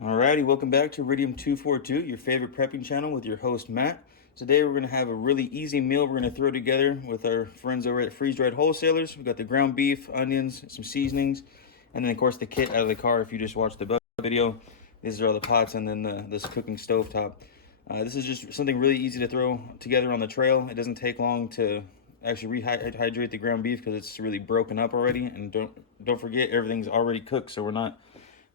Alrighty, welcome back to Iridium 242, your favorite prepping channel with your host Matt. Today we're going to have a really easy meal we're going to throw together with our friends over at Freeze Dried Wholesalers. We've got the ground beef, onions, some seasonings, and then of course the kit out of the car if you just watched the video. These are all the pots and then this cooking stove top. This is just something really easy to throw together on the trail. It doesn't take long to actually rehydrate the ground beef because it's really broken up already. And don't forget, everything's already cooked, so we're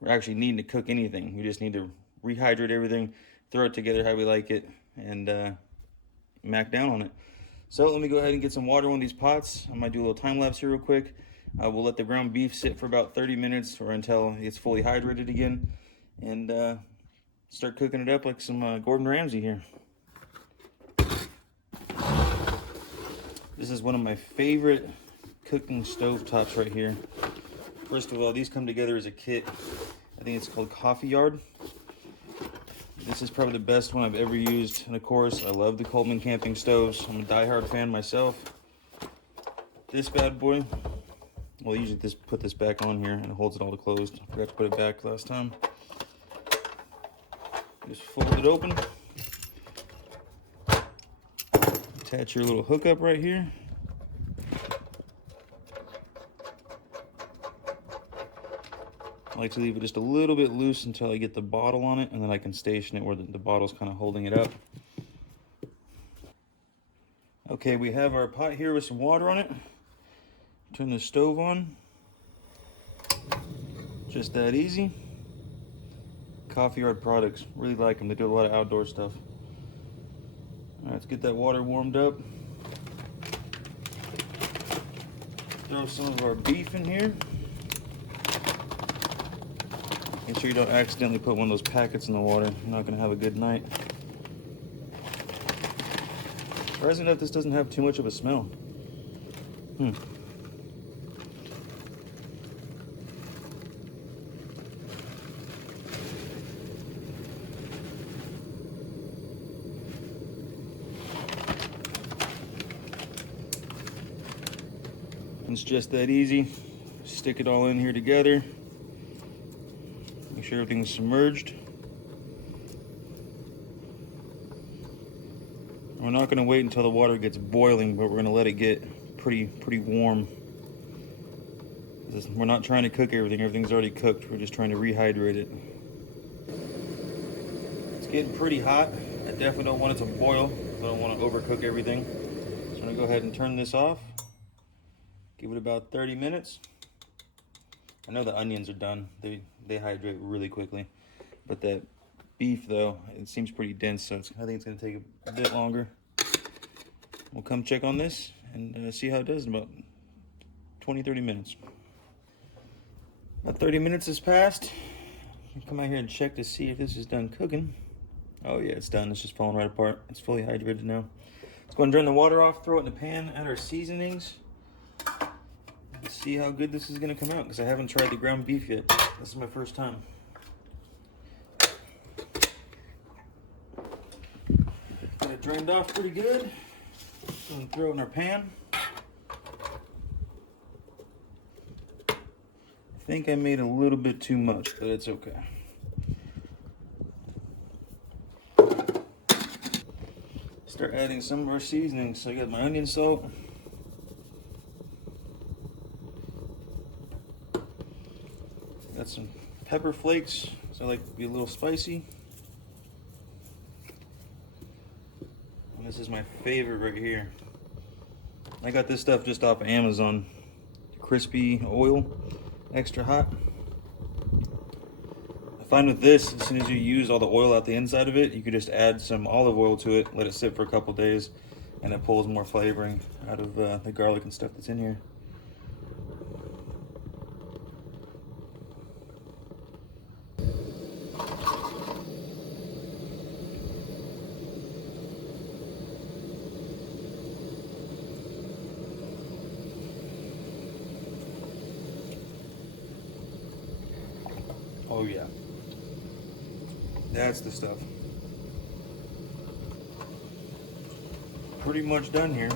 actually needing to cook anything. We just need to rehydrate everything, throw it together how we like it, and mac down on it. So let me go ahead and get some water in these pots. I might do a little time lapse here real quick. We'll let the ground beef sit for about 30 minutes or until it's fully hydrated again, and start cooking it up like some Gordon Ramsay here. This is one of my favorite cooking stove tops right here. First of all, these come together as a kit. I think it's called Coffee Yard. This is probably the best one I've ever used. And of course, I love the Coleman camping stoves. I'm a diehard fan myself. This bad boy, well, usually just put this back on here and it holds it all closed. I forgot to put it back last time. Just fold it open. Attach your little hookup right here. I like to leave it just a little bit loose until I get the bottle on it, and then I can station it where the bottle's kind of holding it up. Okay, we have our pot here with some water on it. Turn the stove on. Just that easy. Coffee Yard products, really like them. They do a lot of outdoor stuff. All right, let's get that water warmed up. Throw some of our beef in here. Make sure you don't accidentally put one of those packets in the water. You're not going to have a good night. Surprising enough, this doesn't have too much of a smell. It's just that easy. Stick it all in here together. Make sure everything's submerged. We're not going to wait until the water gets boiling, but we're going to let it get pretty warm. We're not trying to cook everything. Everything's already cooked. We're just trying to rehydrate it. It's getting pretty hot. I definitely don't want it to boil, so I don't want to overcook everything. So I'm going to go ahead and turn this off. Give it about 30 minutes. I know the onions are done. They hydrate really quickly. But that beef, though, it seems pretty dense, so I think it's going to take a bit longer. We'll come check on this and see how it does in about 20-30 minutes. About 30 minutes has passed. I'll come out here and check to see if this is done cooking. Oh yeah, it's done. It's just falling right apart. It's fully hydrated now. Let's go and turn the water off, throw it in the pan, add our seasonings. Let's see how good this is going to come out, because I haven't tried the ground beef yet. This is my first time. Got it drained off pretty good. Go and throw it in our pan. I think I made a little bit too much, but it's okay. Start adding some of our seasonings. So I got my onion salt. Got some pepper flakes, so I like to be a little spicy. And this is my favorite right here. I got this stuff just off of Amazon. Crispy oil, extra hot. I find with this, as soon as you use all the oil out the inside of it, you can just add some olive oil to it, let it sit for a couple days, and it pulls more flavoring out of the garlic and stuff that's in here. Oh yeah, that's the stuff. Pretty much done here.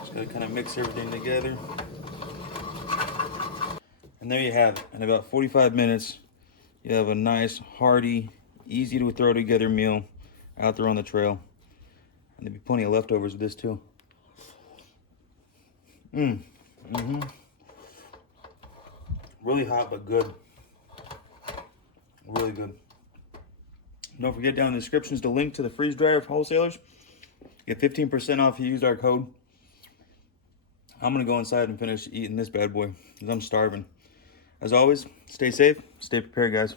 Just gotta kind of mix everything together. And there you have it. In about 45 minutes, you have a nice, hearty, easy to throw together meal out there on the trail. And there'll be plenty of leftovers with this too. Really hot, but good. Really good. Don't forget, down in the description is the link to the freeze dryer of wholesalers. Get 15% off if you use our code. I'm going to go inside and finish eating this bad boy because I'm starving. As always, stay safe, stay prepared, guys.